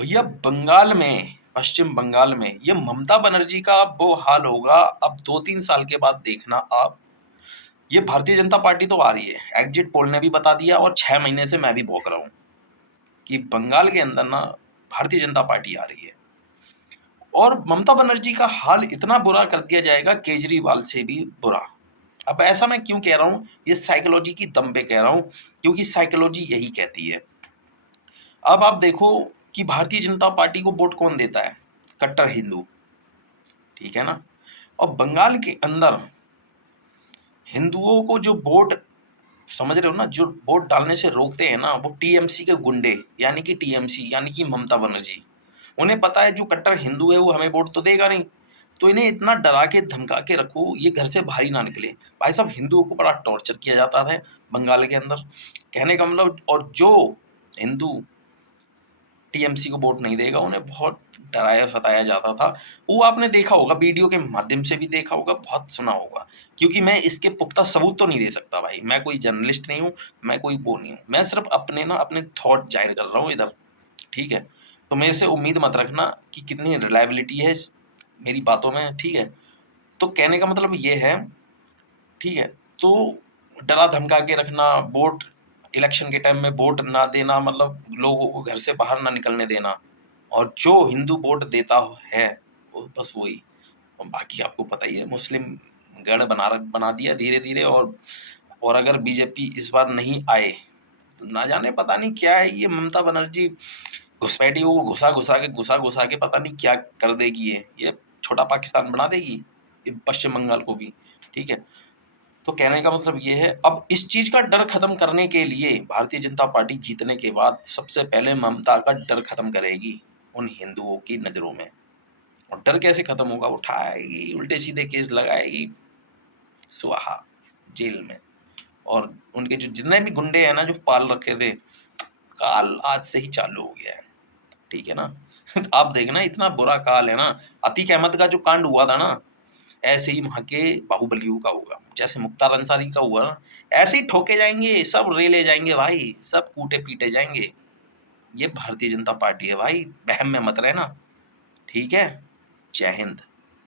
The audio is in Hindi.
भैया बंगाल में, पश्चिम बंगाल में ये ममता बनर्जी का अब वो हाल होगा। अब 2-3 साल के बाद देखना आप। ये भारतीय जनता पार्टी तो आ रही है, एग्जिट पोल ने भी बता दिया और 6 महीने से मैं भी भौंक रहा हूँ कि बंगाल के अंदर ना भारतीय जनता पार्टी आ रही है और ममता बनर्जी का हाल इतना बुरा कर दिया जाएगा, केजरीवाल से भी बुरा। अब ऐसा मैं क्यों कह रहा हूँ, ये साइकोलॉजी की दम पे कह रहा हूँ, क्योंकि साइकोलॉजी यही कहती है। अब आप देखो कि भारतीय जनता पार्टी को वोट कौन देता है? कट्टर हिंदू, ठीक है ना। और बंगाल के अंदर हिंदुओं को जो वोट, समझ रहे हो ना, जो वोट डालने से रोकते हैं ना, वो टीएमसी के गुंडे, यानी कि टीएमसी यानी कि ममता बनर्जी। उन्हें पता है जो कट्टर हिंदू है वो हमें वोट तो देगा नहीं, तो इन्हें इतना डरा के धमका के रखो ये घर से बाहर ही ना निकले। भाई साहब, हिंदुओं को बड़ा टॉर्चर किया जाता है बंगाल के अंदर, कहने का मतलब। और जो हिंदू टीएमसी को वोट नहीं देगा उन्हें बहुत डराया सताया जाता था। वो आपने देखा होगा, वीडियो के माध्यम से भी देखा होगा, बहुत सुना होगा। क्योंकि मैं इसके पुख्ता सबूत तो नहीं दे सकता भाई, मैं कोई जर्नलिस्ट नहीं हूँ, मैं कोई वो नहीं हूँ, मैं सिर्फ अपने ना अपने थॉट जाहिर कर रहा हूँ इधर, ठीक है। तो मेरे से उम्मीद मत रखना कि कितनी रिलायबिलिटी है मेरी बातों में, ठीक है। तो कहने का मतलब ये है, ठीक है। तो डरा धमका के रखना, वोट इलेक्शन के टाइम में वोट ना देना, मतलब लोगों को घर से बाहर ना निकलने देना, और जो हिंदू वोट देता है वो बस वही। और बाकी आपको पता ही है, मुस्लिम गढ़ बना दिया धीरे धीरे। और अगर बीजेपी इस बार नहीं आए तो ना जाने पता नहीं क्या है ये ममता बनर्जी, घुसपैठियों को घुसा घुसा के पता नहीं क्या कर देगी। ये छोटा पाकिस्तान बना देगी ये पश्चिम बंगाल को भी, ठीक है। तो कहने का मतलब ये है, अब इस चीज का डर खत्म करने के लिए भारतीय जनता पार्टी जीतने के बाद सबसे पहले ममता का डर खत्म करेगी उन हिंदुओं की नजरों में। और डर कैसे खत्म होगा? उठाएगी, उल्टे सीधे केस लगाएगी, स्वाहा, जेल में। और उनके जो जितने भी गुंडे हैं ना, जो पाल रखे थे, काल आज से ही चालू हो गया है, ठीक है ना। आप देखना, इतना बुरा काल है ना। अतीक अहमद का जो कांड हुआ था ना, ऐसे ही वहाँ के बाहुबलियों का होगा। जैसे मुख्तार अंसारी का हुआ ना, ऐसे ही ठोके जाएंगे, सब रेले जाएंगे भाई, सब कूटे पीटे जाएंगे। ये भारतीय जनता पार्टी है भाई, वहम में मत रहना, ठीक है। जय हिंद।